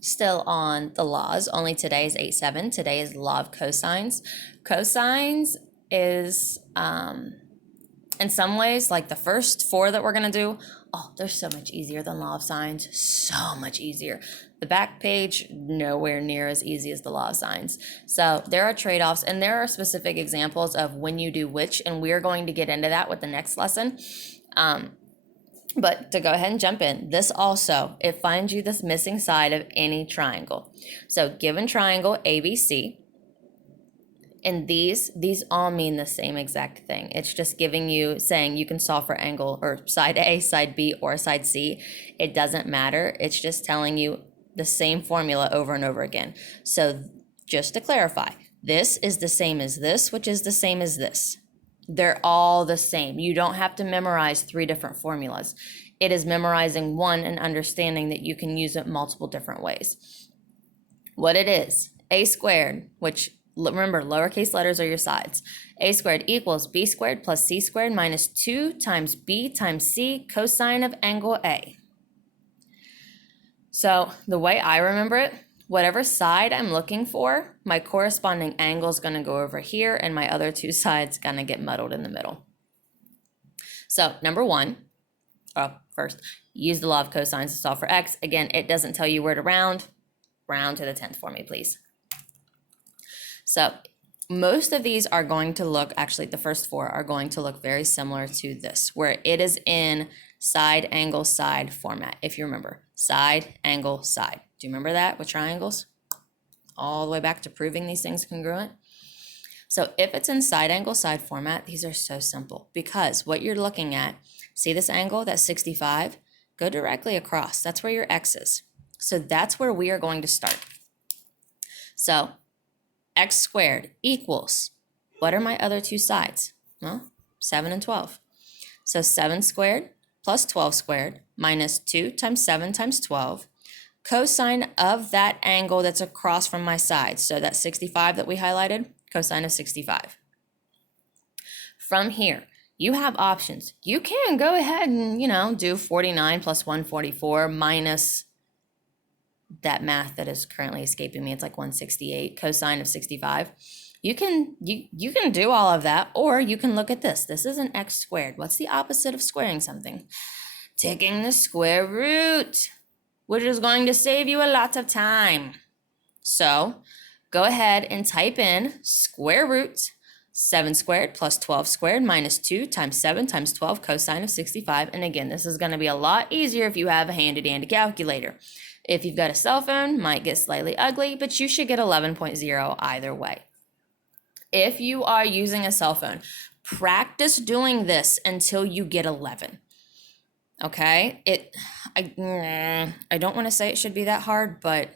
Still on the laws, only today is 8-7. Today is the law of cosines. Cosines is, in some ways, like the first four that we're gonna do, oh, they're so much easier than law of sines, so much easier. The back page, nowhere near as easy as the law of sines. So there are trade-offs, and there are specific examples of when you do which, and we're going to get into that with the next lesson. But to go ahead and jump in, this also, it finds you this missing side of any triangle. So given triangle ABC, and these all mean the same exact thing. It's just giving you, saying you can solve for angle or side A, side B, or side C. It doesn't matter. It's just telling you the same formula over and over again. So just to clarify, this is the same as this, which is the same as this. They're all the same. You don't have to memorize 3 different formulas. It is memorizing one and understanding that you can use it multiple different ways. What it is, a squared, which remember, lowercase letters are your sides. A squared equals b squared plus c squared minus 2 times b times c cosine of angle A. So the way I remember it, whatever side I'm looking for, my corresponding angle is going to go over here, and my other 2 sides going to get muddled in the middle. So number 1, first, use the law of cosines to solve for x. Again, it doesn't tell you where to round. Round to the 10th for me, please. So most of these are going to look, actually the first 4 are going to look very similar to this, where it is in side, angle, side format. If you remember, side, angle, side. Do you remember that with triangles? All the way back to proving these things congruent. So if it's in side, angle, side format, these are so simple because what you're looking at, see this angle, that's 65? Go directly across. That's where your x is. So that's where we are going to start. So x squared equals, what are my other 2 sides? Well, 7 and 12. So 7 squared plus 12 squared minus 2 times 7 times 12, cosine of that angle that's across from my sides. So that 65 that we highlighted, cosine of 65. From here, you have options. You can go ahead and, do 49 plus 144 minus that math that is currently escaping me. It's like 168, cosine of 65. You can do all of that, or you can look at this. This is an x squared. What's the opposite of squaring something? Taking the square root, which is going to save you a lot of time. So go ahead and type in square root 7 squared plus 12 squared minus 2 times 7 times 12 cosine of 65. And again, this is going to be a lot easier if you have a handy-dandy calculator. If you've got a cell phone, might get slightly ugly, but you should get 11.0 either way. If you are using a cell phone, practice doing this until you get 11. Okay? I don't want to say it should be that hard, but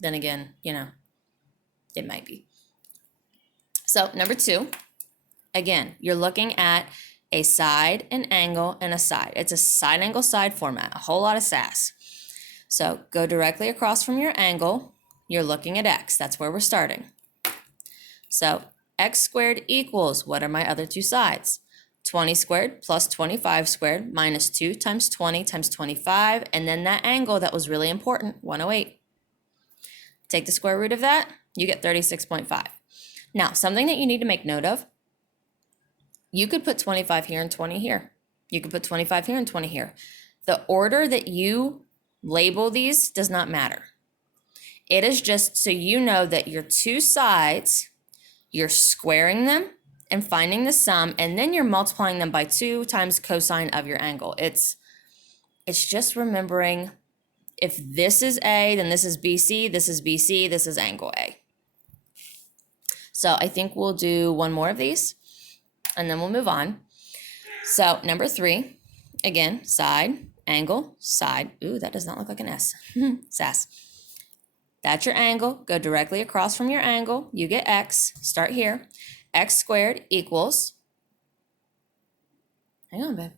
then again, it might be. So number 2, again, you're looking at a side, an angle, and a side. It's a side, angle, side format, a whole lot of sass. So go directly across from your angle. You're looking at x. That's where we're starting. So x squared equals, what are my other 2 sides? 20 squared plus 25 squared minus 2 times 20 times 25. And then that angle that was really important, 108. Take the square root of that, you get 36.5. Now, something that you need to make note of, you could put 25 here and 20 here. You could put 25 here and 20 here. The order that you label these does not matter. It is just so you know that your 2 sides, you're squaring them and finding the sum, and then you're multiplying them by 2 times cosine of your angle. It's just remembering, if this is A, then this is BC, this is BC, this is angle A. So I think we'll do one more of these, and then we'll move on. So number 3, again, side, angle, side. Ooh, that does not look like an S. Sass. That's your angle. Go directly across from your angle. You get x. Start here. X squared equals, hang on, babe.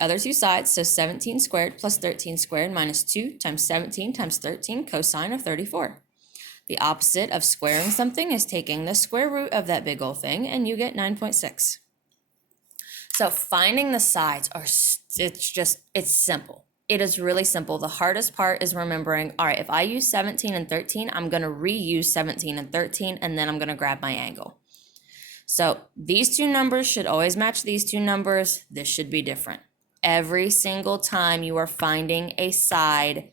Other 2 sides, so 17 squared plus 13 squared minus 2 times 17 times 13 cosine of 34. The opposite of squaring something is taking the square root of that big old thing, and you get 9.6. So finding the sides it's simple. it is really simple. The hardest part is remembering, all right, if I use 17 and 13, I'm going to reuse 17 and 13, and then I'm going to grab my angle. So these two numbers should always match these two numbers. This should be different. Every single time you are finding a side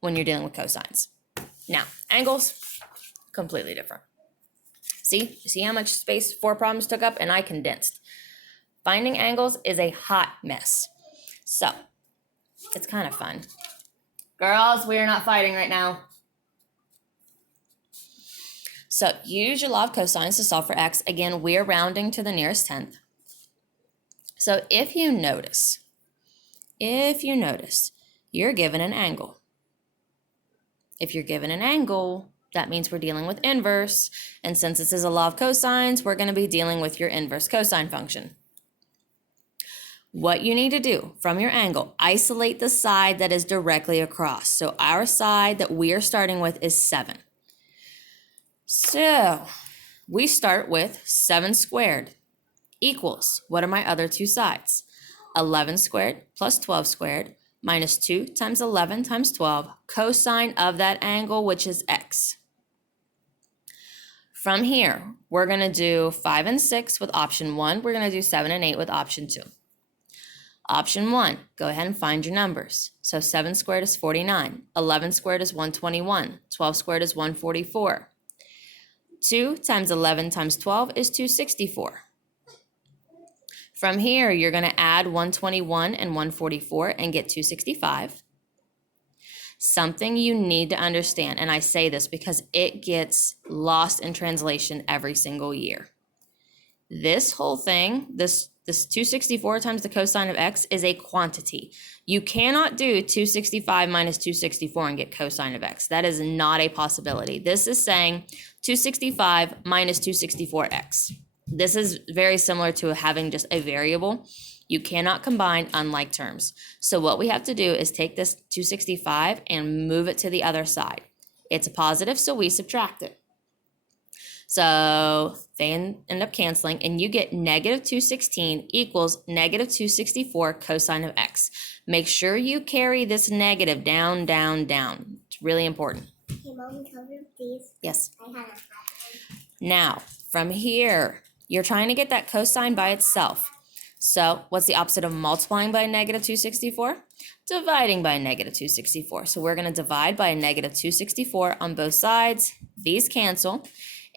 when you're dealing with cosines. Now, angles, completely different. See how much space 4 problems took up, and I condensed. Finding angles is a hot mess. So, it's kind of fun. Girls, we are not fighting right now. So, use your law of cosines to solve for x. Again, we are rounding to the nearest tenth. So, if you notice, you're given an angle. If you're given an angle, that means we're dealing with inverse. And since this is a law of cosines, we're going to be dealing with your inverse cosine function. What you need to do from your angle, isolate the side that is directly across. So our side that we are starting with is 7. So we start with 7 squared equals, what are my other two sides? 11 squared plus 12 squared minus 2 times 11 times 12, cosine of that angle, which is x. From here, we're going to do 5 and 6 with option 1. We're going to do 7 and 8 with option 2. Option 1, go ahead and find your numbers. So 7 squared is 49, 11 squared is 121, 12 squared is 144. 2 times 11 times 12 is 264. From here, you're going to add 121 and 144 and get 265. Something you need to understand, and I say this because it gets lost in translation every single year. This whole thing, this 264 times the cosine of x is a quantity. You cannot do 265 minus 264 and get cosine of x. That is not a possibility. This is saying 265 minus 264x. This is very similar to having just a variable. You cannot combine unlike terms. So what we have to do is take this 265 and move it to the other side. It's a positive, so we subtract it. So they end up canceling, and you get negative 216 equals negative 264 cosine of x. Make sure you carry this negative down, down, down. It's really important. Hey, Mom, cover please. Yes. I had a hot Now, from here, you're trying to get that cosine by itself. So what's the opposite of multiplying by negative 264? Dividing by negative 264. So we're going to divide by a negative 264 on both sides. These cancel.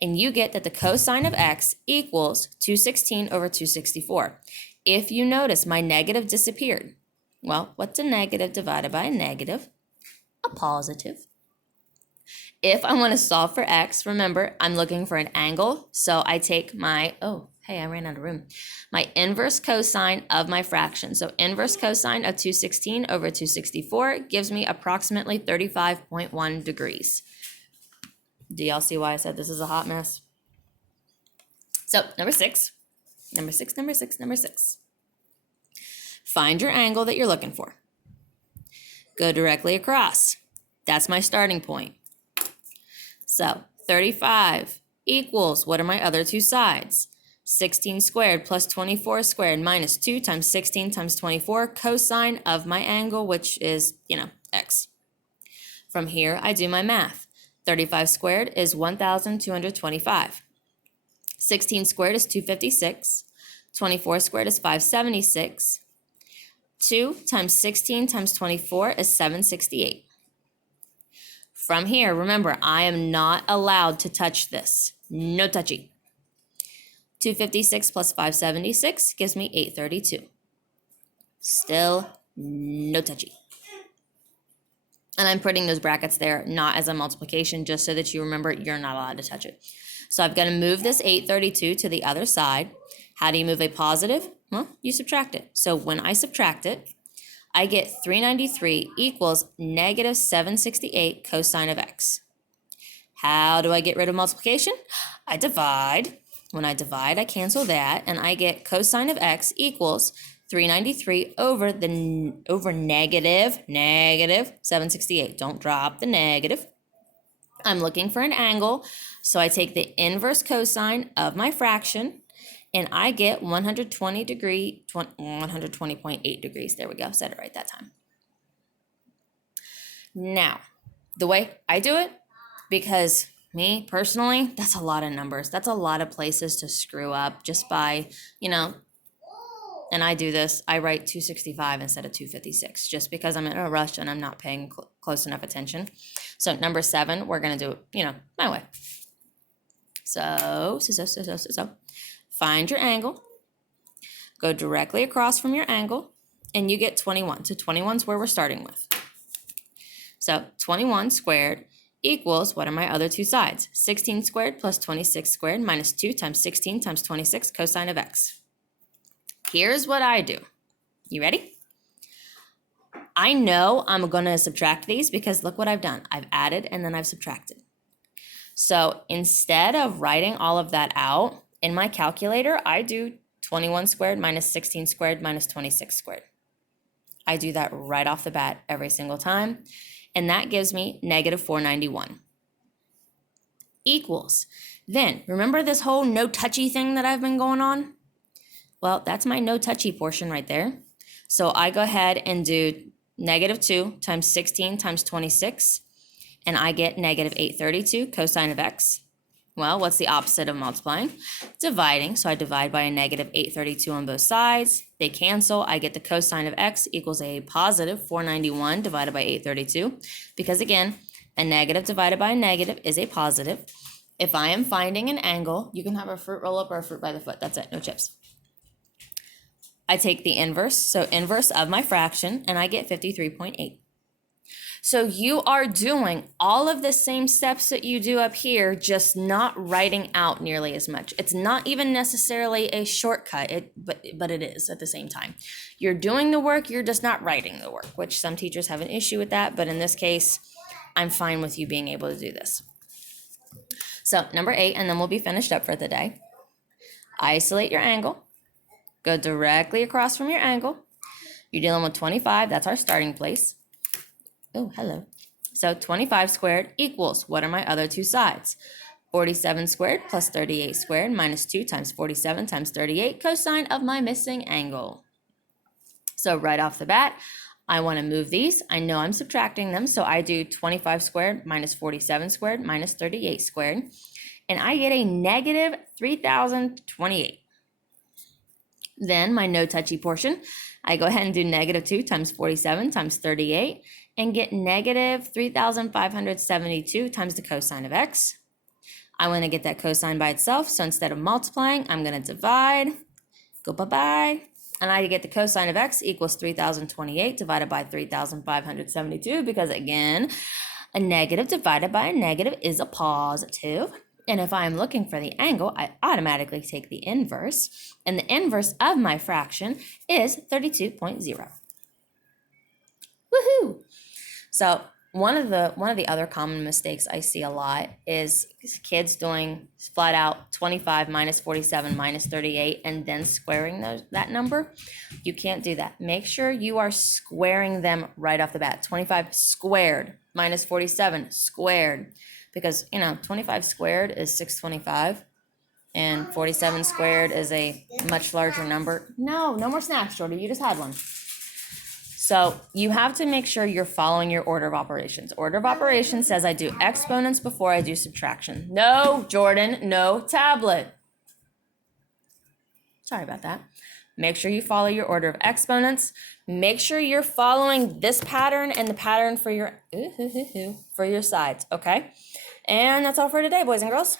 And you get that the cosine of x equals 216 over 264. If you notice, my negative disappeared. Well, what's a negative divided by a negative? A positive. If I want to solve for x, remember, I'm looking for an angle. So I take my, I ran out of room. My inverse cosine of my fraction. So inverse cosine of 216 over 264 gives me approximately 35.1 degrees. Do y'all see why I said this is a hot mess? So number six. Find your angle that you're looking for. Go directly across. That's my starting point. So 35 equals, what are my other two sides? 16 squared plus 24 squared minus 2 times 16 times 24, cosine of my angle, which is, x. From here, I do my math. 35 squared is 1,225. 16 squared is 256. 24 squared is 576. 2 times 16 times 24 is 768. From here, remember, I am not allowed to touch this. No touchy. 256 plus 576 gives me 832. Still no touchy. And I'm putting those brackets there not as a multiplication, just so that you remember you're not allowed to touch it. So I've got to move this 832 to the other side. How do you move a positive? Well, you subtract it. So when I subtract it, I get 393 equals negative 768 cosine of x. How do I get rid of multiplication? I divide. When I divide, I cancel that, and I get cosine of x equals 393 over negative 768. Don't drop the negative. I'm looking for an angle, so I take the inverse cosine of my fraction, and I get 120.8 degrees. There we go, said it right that time. Now, the way I do it, because me personally, that's a lot of numbers. That's a lot of places to screw up just by, and I do this, I write 265 instead of 256, just because I'm in a rush and I'm not paying close enough attention. So number 7, we're gonna do it, my way. So, find your angle, go directly across from your angle, and you get 21. So 21 is where we're starting with. So 21 squared equals, what are my other two sides? 16 squared plus 26 squared minus 2 times 16 times 26 cosine of x. Here's what I do. You ready? I know I'm going to subtract these because look what I've done. I've added and then I've subtracted. So instead of writing all of that out in my calculator, I do 21 squared minus 16 squared minus 26 squared. I do that right off the bat every single time. And that gives me negative 491 equals. Then, remember this whole no touchy thing that I've been going on? Well, that's my no touchy portion right there. So I go ahead and do negative 2 times 16 times 26, and I get negative 832 cosine of x. Well, what's the opposite of multiplying? Dividing. So I divide by a negative 832 on both sides. They cancel. I get the cosine of x equals a positive 491 divided by 832. Because again, a negative divided by a negative is a positive. If I am finding an angle, you can have a fruit roll up or a fruit by the foot. That's it, no chips. I take the inverse, so inverse of my fraction, and I get 53.8. So you are doing all of the same steps that you do up here, just not writing out nearly as much. It's not even necessarily a shortcut, but it is at the same time. You're doing the work, you're just not writing the work, which some teachers have an issue with that, but in this case, I'm fine with you being able to do this. So number 8, and then we'll be finished up for the day. Isolate your angle. Go directly across from your angle. You're dealing with 25, that's our starting place. Oh, hello. So 25 squared equals, what are my other two sides? 47 squared plus 38 squared minus 2 times 47 times 38, cosine of my missing angle. So right off the bat, I want to move these. I know I'm subtracting them, so I do 25 squared minus 47 squared minus 38 squared, and I get a negative 3,028. Then my no touchy portion, I go ahead and do negative 2 times 47 times 38 and get negative 3,572 times the cosine of x. I want to get that cosine by itself, so instead of multiplying, I'm going to divide, go bye-bye, and I get the cosine of x equals 3,028 divided by 3,572 because, again, a negative divided by a negative is a positive. And if I'm looking for the angle, I automatically take the inverse. And the inverse of my fraction is 32.0. Woohoo! So one of the other common mistakes I see a lot is kids doing flat out 25 minus 47 minus 38 and then squaring that number. You can't do that. Make sure you are squaring them right off the bat. 25 squared minus 47 squared. Because, 25 squared is 625, and 47 squared is a much larger number. No more snacks, Jordan. You just had one. So you have to make sure you're following your order of operations. Order of operations says I do exponents before I do subtraction. No, Jordan, no tablet. Sorry about that. Make sure you follow your order of exponents. Make sure you're following this pattern and the pattern for your sides, okay? And that's all for today, boys and girls.